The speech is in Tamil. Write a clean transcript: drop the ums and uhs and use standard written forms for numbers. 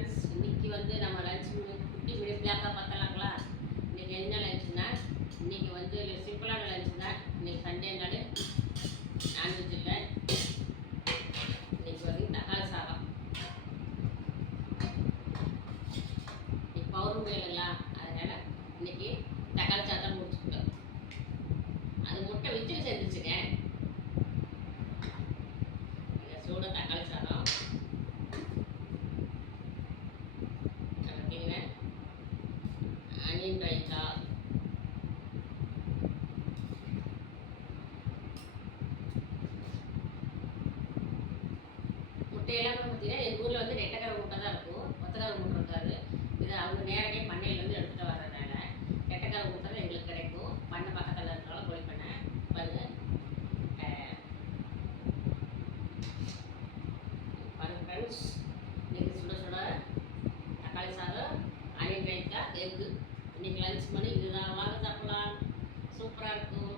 ஃப்ரெண்ட்ஸ், இன்னைக்கு வந்து நம்ம லஞ்ச் குட்டி மீடியம் பிளாக்காக பார்த்தலாங்களா? இன்றைக்கி என்ன லஞ்சுன்னா, இன்றைக்கி வந்து சிம்பிளான லஞ்ச் தான். இன்றைக்கி சண்டேனால நான்வெஜ் இல்லை. இன்றைக்கி வந்து தக்காளி சாதம். இன்னைக்கு பௌர்ணமி இல்லைங்களா, அதனால் இன்றைக்கி தக்காளி சாதம் முடிச்சுக்கிட்டோம். அது முட்டை விச்சில் செஞ்சுச்சுங்க. சூட தக்காளி சாதம் பார்த்தீங்கன்னா, ஆனியன் ரைத்தா, முட்டையெல்லாம் பார்த்தீங்கன்னா எங்கள் ஊரில் வந்து ரெட்டைக்கரை முட்டை தான் இருக்கும், ஒத்தக்கரை முட்டை இருக்காது. இது அவங்க நேரடியாக பண்ணையிலேருந்து எடுத்துகிட்டு வர்றதுனால ரெட்டைக்கரை முட்டை தான் எங்களுக்கு கிடைக்கும். பண்ணை பக்கத்தில் இருக்கிறாலும் கோழி பண்ணை பாருங்க. பாருங்க ஃப்ரெண்ட்ஸ், இன்றைக்கி சுட சுட தக்காளி சாதம், ஆனியன் ரைத்தா, எக்கு. இன்றைக்கி லஞ்ச் பண்ணி இதுதான். வாங்க சாப்பிடலாம், சூப்பராக இருக்கும்.